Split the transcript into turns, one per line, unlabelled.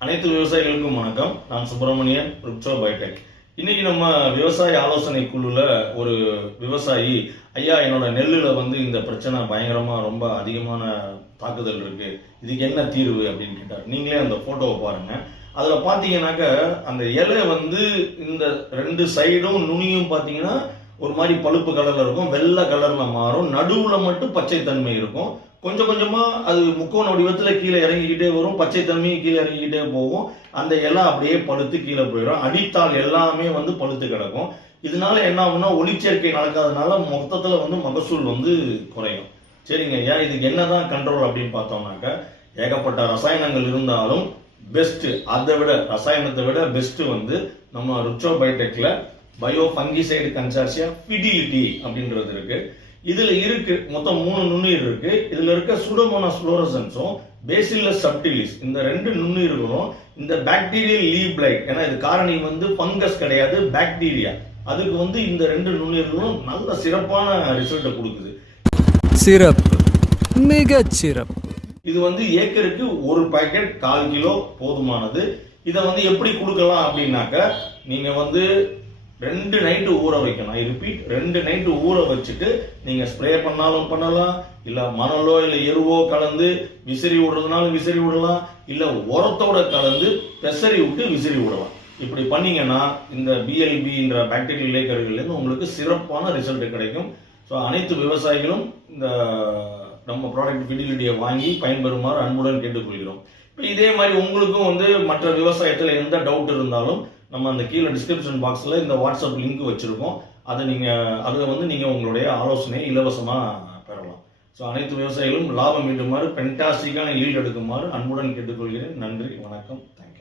அனைத்து விவசாயிகளுக்கும் வணக்கம். நான் சுப்பிரமணியன் ருக்ஷோ பயோடெக். இன்னைக்கு நம்ம விவசாய ஆலோசனை குழுல ஒரு விவசாயி ஐயா என்னோட நெல்லுல வந்து இந்த பிரச்சனை பயங்கரமா ரொம்ப அதிகமான தாக்குதல் இருக்கு. இதுக்கு என்ன தீர்வு அப்படின்னு கேட்டார். நீங்களே அந்த போட்டோவை பாருங்க. அதுல பாத்தீங்கன்னாக்க அந்த இலை வந்து இந்த ரெண்டு சைடும் நுனியும் பாத்தீங்கன்னா ஒரு மாதிரி பழுப்பு கலர்ல இருக்கும் வெள்ளை கலர்ல மாறும். நடுவுல மட்டும் பச்சை தன்மை இருக்கும். கொஞ்சம் கொஞ்சமா அது முக்கோண வடிவத்துல கீழே இறங்கிக்கிட்டே வரும். பச்சை தன்மையும் கீழே இறங்கிக்கிட்டே போகும். அந்த இலை அப்படியே பழுத்து கீழே போயிடும். அடித்தாள் எல்லாமே வந்து பழுத்து கிடக்கும். இதனால என்ன ஆகும்னா ஒளிச்சேர்க்கை நடக்காதனால மொத்தத்துல வந்து மகசூல் வந்து குறையும். சரிங்க ஏன் இதுக்கு என்னதான் கண்ட்ரோல் அப்படின்னு பார்த்தோம்னாக்க ஏகப்பட்ட ரசாயனங்கள் இருந்தாலும் பெஸ்ட் அதை விட ரசாயனத்தை விட பெஸ்ட் வந்து நம்ம ருச்சோ பயோடெக்ல பயோ ஃபங்கிசைடு கன்சார்சியா ஃபிடிலிட்டி அப்படின்றது இருக்கு. இதுல இருக்கு மொத்தம் மூணு நுண்ணுயிர் இருக்கு. இதுல இருக்க சுடோமோனாஸ் ஃப்ளோரசன்ஸும் பேசில்லஸ் சப்டிலிஸ் இந்த ரெண்டு நுண்ணுயிர்களும் இந்த பாக்டீரியல் லீவ் பிளைட் ஏன்னா இது காரணி வந்து ஃபங்கஸ் கிடையாது பாக்டீரியா அதுக்கு வந்து இந்த ரெண்டு நுண்ணுயிர்களும் நல்ல சிறப்பான ரிசல்ட்டை கொடுக்குது.
சிறப்பு. மிகச் சிறப்பு.
இது வந்து ஏக்கருக்கு ஒரு பாக்கெட் கால் கிலோ போதுமானது. இதை வந்து எப்படி கொடுக்கலாம் அப்படின்னாக்க நீங்க வந்து ரெண்டு நைட்டு ஊற வைக்கணும். ஐ ரிப்பீட் ரெண்டு நைட்டு ஊற வச்சுட்டு நீங்க ஸ்ப்ரே பண்ணாலும் பண்ணலாம் இல்ல மணலோ இல்ல எருவோ கலந்து விசிறி விடுறதுனாலும் விசிறி விடலாம் இல்ல உரத்தோட கலந்து பெசரி விட்டு விசிறி விடலாம். இப்படி பண்ணீங்கன்னா இந்த பிஎல்பின்ற பாக்டீரியல் லேக்கர்கள்ல உங்களுக்கு சிறப்பான ரிசல்ட் கிடைக்கும். ஸோ அனைத்து விவசாயிகளும் இந்த நம்ம ப்ராடக்ட் ஃபிடிலிட்டியை வாங்கி பயன்பெறுமாறு அன்புடன் கேட்டுக்கொள்கிறோம். இப்போ இதே மாதிரி உங்களுக்கும் வந்து மற்ற விவசாயத்தில் எந்த டவுட் இருந்தாலும் நம்ம அந்த கீழே டிஸ்கிரிப்ஷன் பாக்ஸில் இந்த வாட்ஸ்அப் லிங்க் வச்சுருக்கோம். அதை நீங்கள் அதில் வந்து நீங்கள் உங்களுடைய ஆலோசனையை இலவசமாக பெறலாம். ஸோ அனைத்து விவசாயிகளும் லாபம் ஈட்டுமாறு பென்டாஸ்டிக்கான ஈல்டு எடுக்குமாறு அன்புடன் கேட்டுக்கொள்கிறேன். நன்றி வணக்கம். தேங்க்யூ